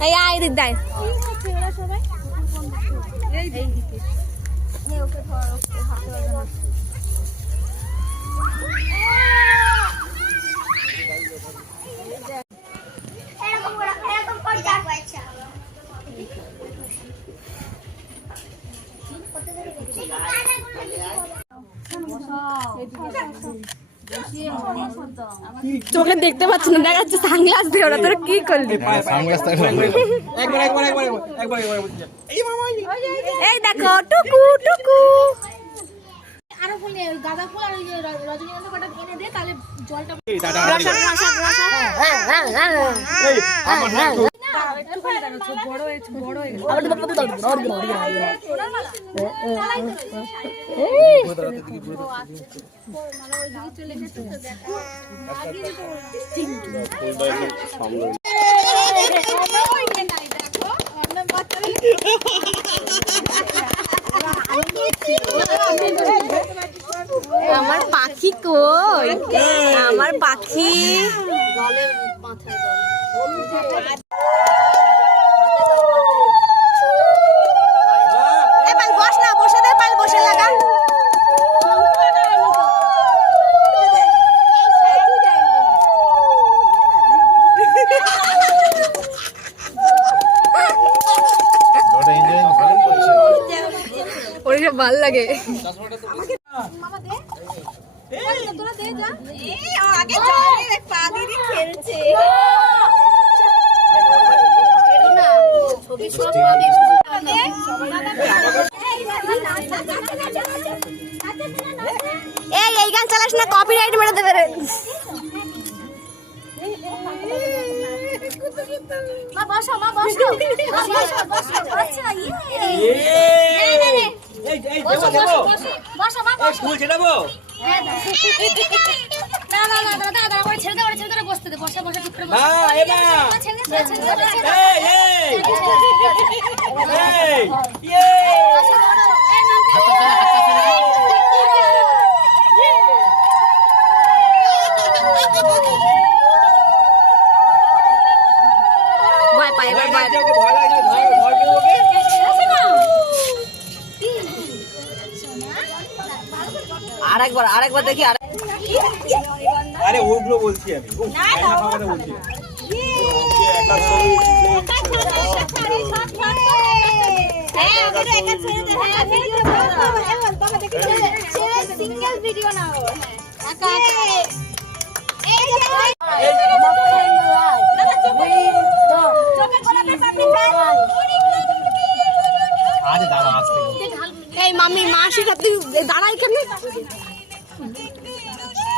এই আয় এদিক দেয় করে যাক চোখে দেখতে পাচ্ছি না দেখা যাচ্ছে সানগ্লাস দিয়ে ওরা তোরা কি করলি? সানগ্লাস একবার একবার একবার একবার একবার একবার বলছি। এই মামা এই দেখো টুকু টুকু। আরও ফুল ওই গাঁদা ফুল আর ওই রজনীগন্ধা কটা এনে দে তাহলে জলটা আমার পাখি কই? আমার পাখি এ পাল বস না বসে দে পাল বসে লাগা ওটা এনজয় ভালো করছে ওর সব ভালো লাগে। তোরা দে যা আগে জলে পা দিয়ে খেলছে এই এই গান চালাস না কপিরাইট মেরে দেবে রে। মা বসো মা বসো। বসো বসো আচ্ছা ইয়ে। এই এই এই দেবো না না না দাদা দাদা করে ছেড়ে দে করে ছেড়ে দে বসতে দে বসে বসে চুপ করে বসে। এ মা। ছেড়ে ছেড়ে ছেড়ে এই এই। এই ইয়ে ভয় পায় এবার ভয় ওকে ভয় ভয় ওকে আরেকবার আরেকবার দেখি আর আরে ওগুলো বলছি আমি। বলছি। সিঙ্গেল ভিডিও না এই মাম্মি মাসি সাথে দাঁড়াই কেন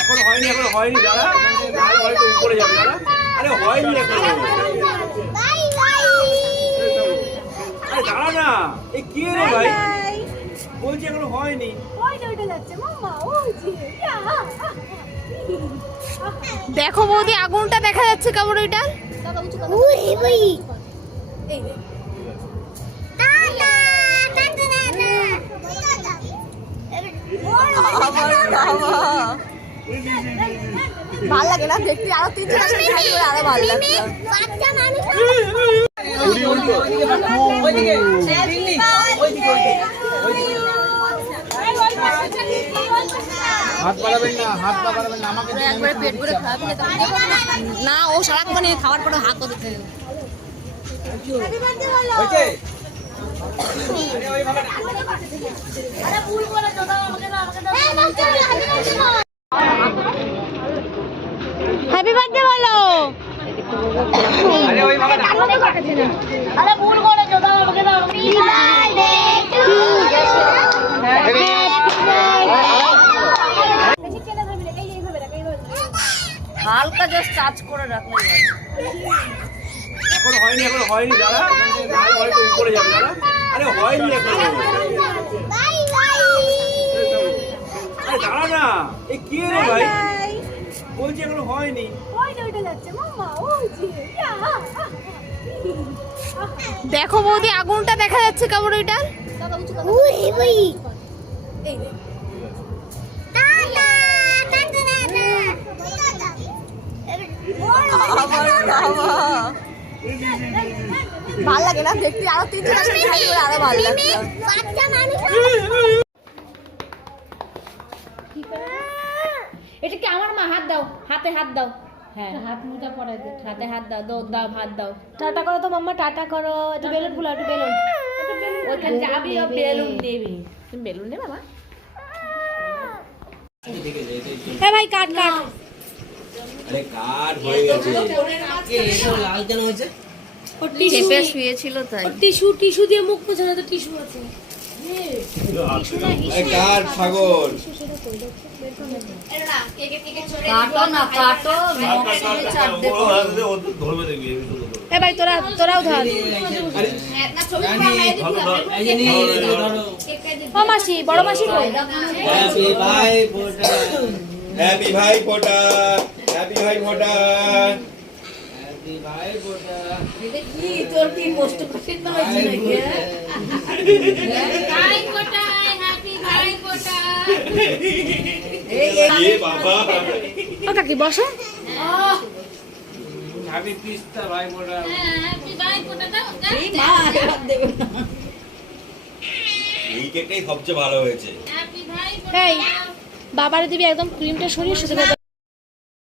এখন হয়নি এখন হয়নি দাদা হয়তো উপরে যাবে দাদা আরে হয়নি এখন। Bye bye. আরে দাঁড়া না। এই কি রে ভাই? বলছি এখনও হয়নি। দেখো বৌদি আগুনটা দেখা যাচ্ছে কেমন ওইটা ভালো লাগে না দেখতে আরও তিন চার করে আরও ভালো লাগে বাচ্চা মানুষ। হাত বাড়াবেন না হাত পা বাড়াবেন না আমাকে একবারে পেট ভরে খাওয়া না ও সারাক্ষণ খাওয়ার পরে হাঁক করতে থাকে আরে ভুল করে দাদা আমাকে আমাকে দাও। এই বাচ্চা হ্যাপি বার্থডে বলো। আরে ভুল আমাকে দাও। হালকা জাস্ট টাচ করে রাখলে এখন হয়নি এখন হয়নি দাদা হয়তো উপরে যাবে দাদা আরে হয়নি এখনও। আরে দাঁড়া না। এ কি রে ভাই? বলছি এখনও হয়নি। ওই যে ওইটা যাচ্ছে। মাম্মা ওই যে আহ, আহ। দেখো বৌদি আগুনটা দেখা যাচ্ছে কেমন ওইটা? দাদা উঁচু কথা বলো। এই নে। ভালো লাগে না দেখতে আরও তিন চার আরও ভালো লাগে এটা কি আমার মা হাত দাও হাতে দাও। হ্যাঁ। হাত মুটা পরাই দে। হাতে হাত দাও দাও দাও হাত দাও। টাটা করো তো মাম্মা টাটা করো। একটু বেলুন ফুলো একটু বেলুন। ওখানে যাবি ও বেলুন নেবি তুমি বেলুন নেবে মা হ্যাঁ ভাই কাট কাট। আরে কাঠ হয়ে গেছে। চেপে শুয়েছিল তাই। টিস্যু টিস্যু দিয়ে মুখ পোছা না তো টিস্যু আছে। ধরবে দেখবি এ ভাই তোরা তোরাও ধর ও মাসি বড় মাসি কই হ্যাপি ভাই ফোটা ভাই ফোটা এ বাবা। ও কাকি বসো। হ্যাপি কৃষ্ণা ভাই ফোটা এই কেকটাই সবচেয়ে ভালো হয়েছে। বাবারে দিবি একদম ক্রিমটা সরিয়ে শুধু